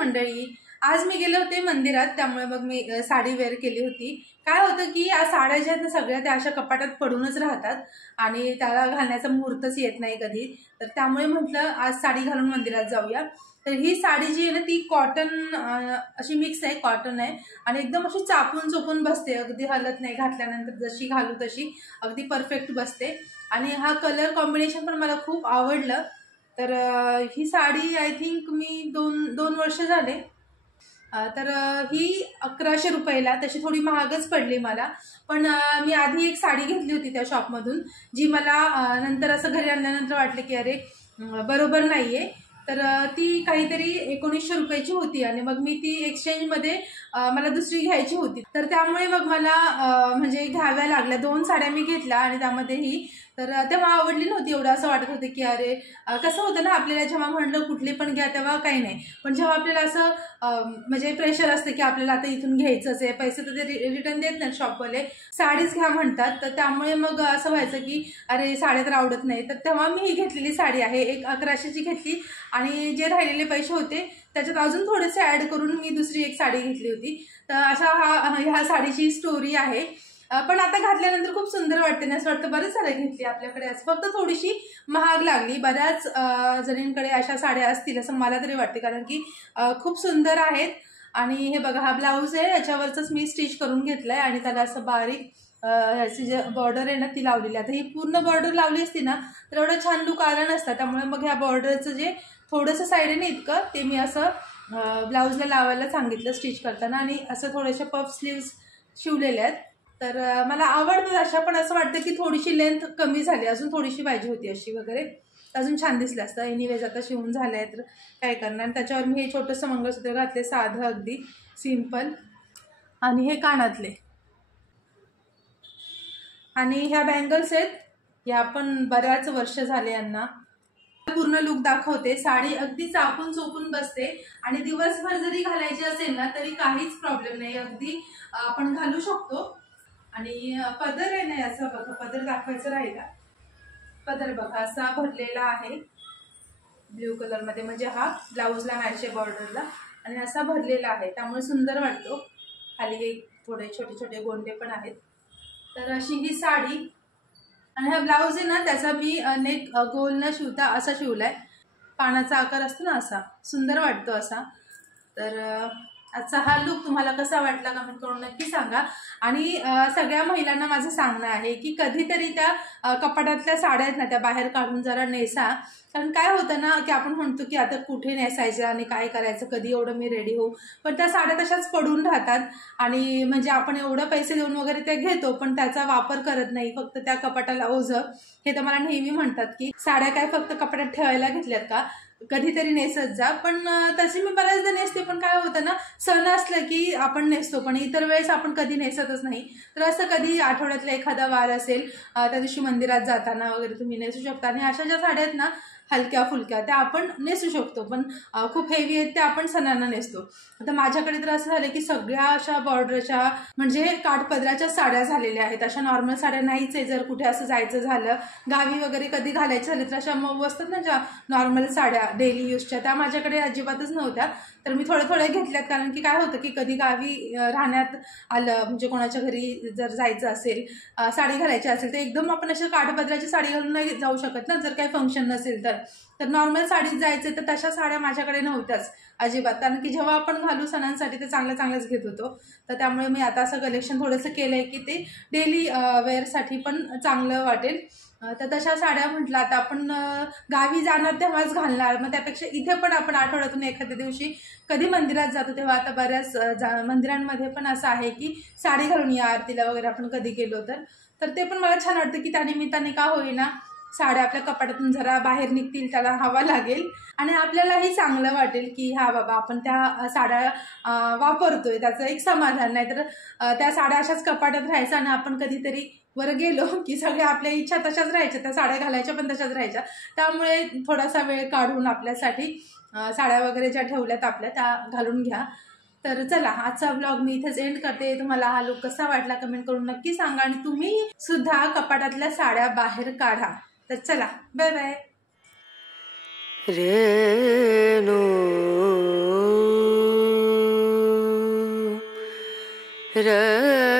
मंडळी, आज मी गेले होते मंदिरात, त्यामुळे मग मी साडी वेअर केली होती। काय होतं की या साड्या ज्या आहेत ना सगळ्या त्या अशा कपाटात पडूनच राहतात आणि त्याला घालण्याचा मुहूर्तच येत नाही कधी, तर त्यामुळे म्हटलं आज साडी घालून मंदिरात जाऊया। तर ही साडी जी आहे ना ती कॉटन अशी मिक्स आहे, कॉटन आहे आणि एकदम अशी चापून चोपून बसते, अगदी हलत नाही, घातल्यानंतर जशी घालू तशी अगदी परफेक्ट बसते आणि हा कलर कॉम्बिनेशन पण मला खूप आवडलं। तर ही साडी आय थिंक मी दोन वर्ष झाले, तर ही 1100 रुपयाला, तशी थोडी महागच पडली मला, पण मी आधी एक साडी घेतली होती त्या शॉपमधून, जी मला नंतर असं घरी आणल्यानंतर वाटलं की अरे बरोबर नाहीये, तर ती काहीतरी 1900 रुपयाची होती आणि मग मी ती एक्सचेंजमध्ये मला दुसरी घ्यायची होती, तर त्यामुळे मग मला म्हणजे घ्याव्या लागल्या। 2 साड्या मी घेतल्या आणि त्यामध्ये ही, तर तेव्हा आवडली नव्हती एवढं, असं वाटत होतं की अरे कसं होतं ना आपल्याला, जेव्हा म्हणलं कुठली पण घ्या तेव्हा काही नाही, पण जेव्हा आपल्याला असं म्हणजे प्रेशर असतं की आपल्याला आता इथून घ्यायचंच आहे, पैसे तर ते रिटर्न देत नाहीत शॉपवाले, साडीच घ्या म्हणतात, तर त्यामुळे मग असं व्हायचं की अरे साड्या तर आवडत नाही। तर तेव्हा मी ही घेतलेली साडी आहे, एक 1100ची घेतली आणि जे राहिलेले पैसे होते त्याच्यात अजून थोडेसे ऍड करून मी दुसरी एक साडी घेतली होती। तर अशा ह्या साडीची स्टोरी आहे। पण आता घातल्यानंतर खूप सुंदर वाटते ना, असं वाटतं बरेच साड्या घेतली आपल्याकडे, असं फक्त थोडीशी महाग लागली। बऱ्याच जणींकडे अशा साड्या असतील असं मला तरी वाटते, कारण की खूप सुंदर आहेत। आणि हे बघा, हा ब्लाऊज आहे, याच्यावरच मी स्टिच करून घेतलाय आणि त्याला असं बारीक ह्याची जे बॉर्डर आहे ना ती लावलेली आहे। आता ही पूर्ण बॉर्डर लावली असती ना तर एवढं छान लुक आला नसता, त्यामुळे मग ह्या बॉर्डरचं जे थोडंसं साईडने इतकं ते मी असं ब्लाऊजला लावायला सांगितलं स्टिच करताना, आणि असं थोडेसे पफ स्लीव्स शिवलेले आहेत। तर मला आवडतं अशा, पण असं वाटतं की थोडीशी लेंथ कमी झाली, अजून थोडीशी पाहिजे होती अशी वगैरे, अजून छान दिसलं असतं। एनिवेज आता शिवून झालं आहे तर काय करणार। त्याच्यावर मी हे छोटंसं मंगळसूत्र घातले, साधं अगदी सिंपल, आणि हे कानातले, आणि ह्या बँगल्स आहेत, ह्या पण बऱ्याच वर्ष झाले यांना। पूर्ण लुक दाखवते। साडी अगदी चापून चोपून बसते आणि दिवसभर जरी घालायची असेल ना तरी काहीच प्रॉब्लेम नाही, अगदी आपण घालू शकतो। आणि पदर आहे ना याचा बघा, पदर दाखवायचं राहिला, पदर बघा असा भरलेला आहे ब्ल्यू कलर मध्ये, म्हणजे हा ब्लाऊजला मॅच आहे बॉर्डरला, आणि असा भरलेला आहे त्यामुळे सुंदर वाटतो। खाली हे थोडे छोटे छोटे गोंडे पण आहेत। तर अशी ही साडी, आणि हा ब्लाऊज आहे ना त्याचा मी नेक गोल न शिवता असा शिवलाय, पानाचा आकार असतो ना असा, सुंदर वाटतो असा। तर आजचा हा लुक तुम्हाला कसा वाटला कमेंट करून नक्की सांगा। आणि सगळ्या महिलांना माझं सांगणं आहे की कधीतरी त्या कपाटातल्या साड्या आहेत ना त्या बाहेर काढून जरा नेसा, कारण काय होतं ना की आपण म्हणतो की आता कुठे नेसायचं आणि काय करायचं, कधी एवढं मी रेडी होऊ, पण त्या साड्या तशाच पडून राहतात आणि म्हणजे आपण एवढं पैसे देऊन वगैरे त्या घेतो पण त्याचा वापर करत नाही, फक्त त्या कपाटाला ओझं। हे तर मला नेहमी म्हणतात की साड्या काय फक्त कपाटात ठेवायला घेतल्यात का, कधीतरी नेसत जा। पण तशी मी बऱ्याचदा नेसते, पण काय होतं ना सण असलं की आपण नेसतो, पण इतर वेळेस आपण कधी नेसतच नाही। तर असं कधी आठवड्यातला एखादा वार असेल त्या दिवशी मंदिरात जाताना वगैरे तुम्ही नेसू शकता। आणि अशा ज्या साड्या आहेत ना हलक्या फुलक्या त्या आपण नेसू शकतो, पण खूप हेवी आहेत त्या आपण सणांना नेसतो। आता माझ्याकडे तर असं झालं की सगळ्या अशा बॉर्डरच्या म्हणजे काठपदराच्या साड्या झालेल्या आहेत, अशा नॉर्मल साड्या नाहीच आहे। जर कुठे असं जायचं झालं, गावी वगैरे कधी घालायचं झालं तर अशा मऊ असतात ना ज्या नॉर्मल साड्या डेली यूजच्या, त्या माझ्याकडे अजिबातच नव्हत्या। तर मी थोड्या घेतल्यात, कारण की काय होतं की कधी गावी राहण्यात आलं, म्हणजे कोणाच्या घरी जर जायचं असेल, साडी घालायची असेल, तर एकदम आपण अशा काठपदराची साडी घालून नाही जाऊ शकत ना जर काही फंक्शन नसेल तर नॉर्मल साडीत जायचं, तर तशा साड्या माझ्याकडे नव्हत्याच अजिबात, कारण की जेव्हा आपण घालू सणांसाठी ते चांगलंच घेत होतो। तर त्यामुळे मी आता असं कलेक्शन थोडंसं केलंय की ते डेली वेअरसाठी पण चांगलं वाटेल। तर तशा साड्या म्हटलं आता आपण गावी जाणार तेव्हाच घालणार, मग त्यापेक्षा इथे पण आपण आठवड्यातून एखाद्या दिवशी कधी मंदिरात जातो तेव्हा, आता बऱ्याच मंदिरांमध्ये पण असं आहे की साडी घालून या आरतीला वगैरे आपण कधी गेलो तर ते पण मला छान वाटतं की त्या निमित्ताने का होईना साड्या आपल्या कपाटातून जरा बाहेर निघतील, त्याला हवा लागेल आणि आपल्यालाही चांगलं वाटेल की हा बाबा आपण त्या साड्या वापरतोय, त्याचं एक समाधान। नाही तर त्या साड्या अशाच कपाटात राहायचं आणि आपण कधीतरी वर गेलो की सगळ्या आपल्या इच्छा तशाच राहायच्या, त्या साड्या घालायच्या पण तशाच राहायच्या। त्यामुळे थोडासा वेळ काढून आपल्यासाठी साड्या वगैरे ज्या ठेवल्यात आपल्या त्या घालून घ्या। तर चला आजचा व्लॉग मी इथेच एंड करते। तुम्हाला हा लुक कसा वाटला कमेंट करून नक्की सांगा, आणि तुम्ही सुद्धा कपाटातल्या साड्या बाहेर काढा। तर चला बाय बाय। र